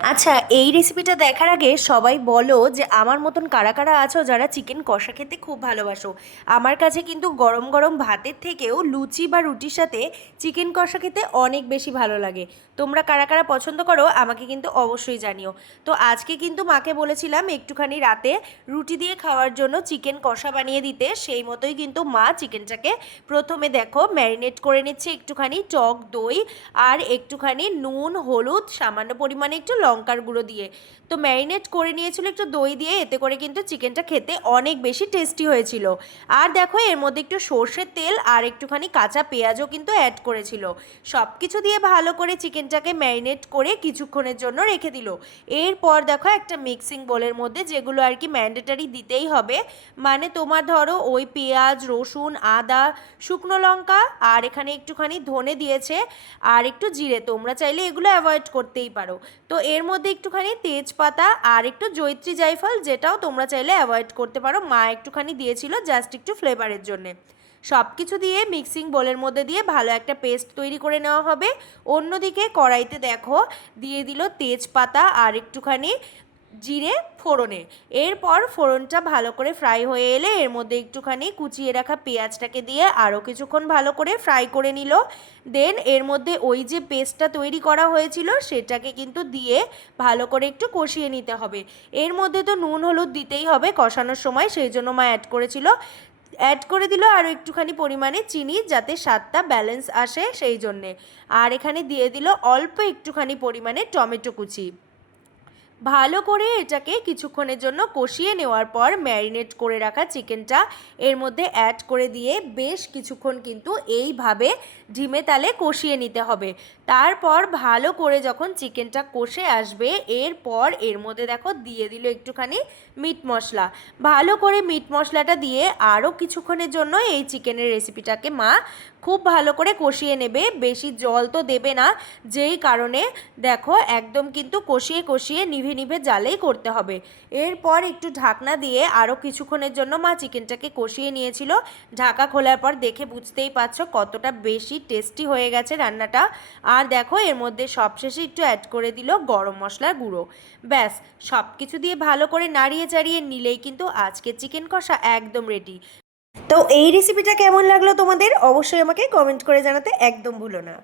আচ্ছা, এই রেসিপিটা দেখার আগে সবাই বলো যে আমার মতন কারা কারা আছো যারা চিকেন কষা খেতে খুব ভালোবাসো। আমার কাছে কিন্তু গরম গরম ভাতের থেকেও লুচি বা রুটির সাথে চিকেন কষা খেতে অনেক বেশি ভালো লাগে। তোমরা কারা কারা পছন্দ করো আমাকে কিন্তু অবশ্যই জানিও। তো আজকে কিন্তু মাকে বলেছিলাম একটুখানি রাতে রুটি দিয়ে খাওয়ার জন্য চিকেন কষা বানিয়ে দিতে, সেই মতোই কিন্তু মা চিকেনটাকে প্রথমে দেখো ম্যারিনেট করে নিচ্ছে একটুখানি টক দই আর একটুখানি নুন হলুদ সামান্য পরিমাণে একটু লঙ্কার গুঁড়ো দিয়ে। তো ম্যারিনেট করে নিয়েছিল একটু দই দিয়ে, এতে করে কিন্তু চিকেনটা খেতে অনেক বেশি টেস্টি হয়েছিল। আর দেখো এর মধ্যে একটু সর্ষের তেল আর একটুখানি কাঁচা পেঁয়াজও কিন্তু অ্যাড করেছিল। সব কিছু দিয়ে ভালো করে চিকেনটাকে ম্যারিনেট করে কিছুক্ষণের জন্য রেখে দিল। এরপর দেখো একটা মিক্সিং বোলের মধ্যে, যেগুলো আর কি ম্যান্ডেটারি দিতেই হবে, মানে তোমার ধরো ওই পেঁয়াজ রসুন আদা শুকনো লঙ্কা আর এখানে একটুখানি ধনে দিয়েছে আর একটু জিরে, তোমরা চাইলে এগুলো অ্যাভয়েড করতেই পারো। তো এর মধ্যে একটুখানি তেজপাতা আর একটু জয়িত্রী জায়ফল, যেটাও তোমরা চাইলে অ্যাভয়েড করতে পারো, মা একটুখানি দিয়েছিল জাস্ট একটু ফ্লেভারের জন্যে। সব কিছু দিয়ে মিক্সিং বোলের মধ্যে দিয়ে ভালো একটা পেস্ট তৈরি করে নেওয়া হবে। অন্যদিকে কড়াইতে দেখো দিয়ে দিল তেজপাতা আর একটুখানি জিরে ফোড়নে। এরপর ফোড়নটা ভালো করে ফ্রাই হয়ে এলে এর মধ্যে একটুখানি কুচিয়ে রাখা পেঁয়াজটাকে দিয়ে আরও কিছুক্ষণ ভালো করে ফ্রাই করে নিল। দেন এর মধ্যে ওই যে পেস্টটা তৈরি করা হয়েছিল সেটাকে কিন্তু দিয়ে ভালো করে একটু কষিয়ে নিতে হবে। এর মধ্যে তো নুন হলুদ দিতেই হবে কষানোর সময়, সেই জন্য মা অ্যাড করেছিল। অ্যাড করে দিল আরও একটুখানি পরিমাণে চিনি, যাতে স্বাদটা ব্যালেন্স আসে সেই জন্যে। আর এখানে দিয়ে দিল অল্প একটুখানি পরিমাণে টমেটো কুচি। ভালো করে এটাকে কিছুক্ষণের জন্য কষিয়ে নেওয়ার পর ম্যারিনেট করে রাখা চিকেনটা এর মধ্যে অ্যাড করে দিয়ে বেশ কিছুক্ষণ কিন্তু এইভাবে ধিমে তালে কষিয়ে নিতে হবে। তারপর ভালো করে যখন চিকেনটা কষে আসবে এরপর এর মধ্যে দেখো দিয়ে দিল একটুখানি মিট মশলা। ভালো করে মিট মশলাটা দিয়ে আরও কিছুক্ষণের জন্য এই চিকেনের রেসিপিটাকে মা খুব ভালো করে কষিয়ে নেবে, বেশি জল তো দেবে না, যেই কারণে দেখো একদম কিন্তু কষিয়ে কষিয়ে নিভে নিভে জালেই করতে হবে। এরপর একটু ঢাকনা দিয়ে আরও কিছুক্ষণের জন্য মা চিকেনটাকে কষিয়ে নিয়েছিল। ঢাকা খোলার পর দেখে বুঝতেই পারছো কতটা বেশি টেস্টি হয়ে গেছে রান্নাটা। আর দেখো এর মধ্যে সবশেষে একটু অ্যাড করে দিল গরম মশলার গুঁড়ো। ব্যাস, সব কিছু দিয়ে ভালো করে নাড়িয়ে চাড়িয়ে নিলেই কিন্তু আজকে চিকেন কষা একদম রেডি। তো এই রেসিপিটা কেমন লাগলো তোমাদের অবশ্যই আমাকে কমেন্ট করে জানাতে একদম ভুলো না।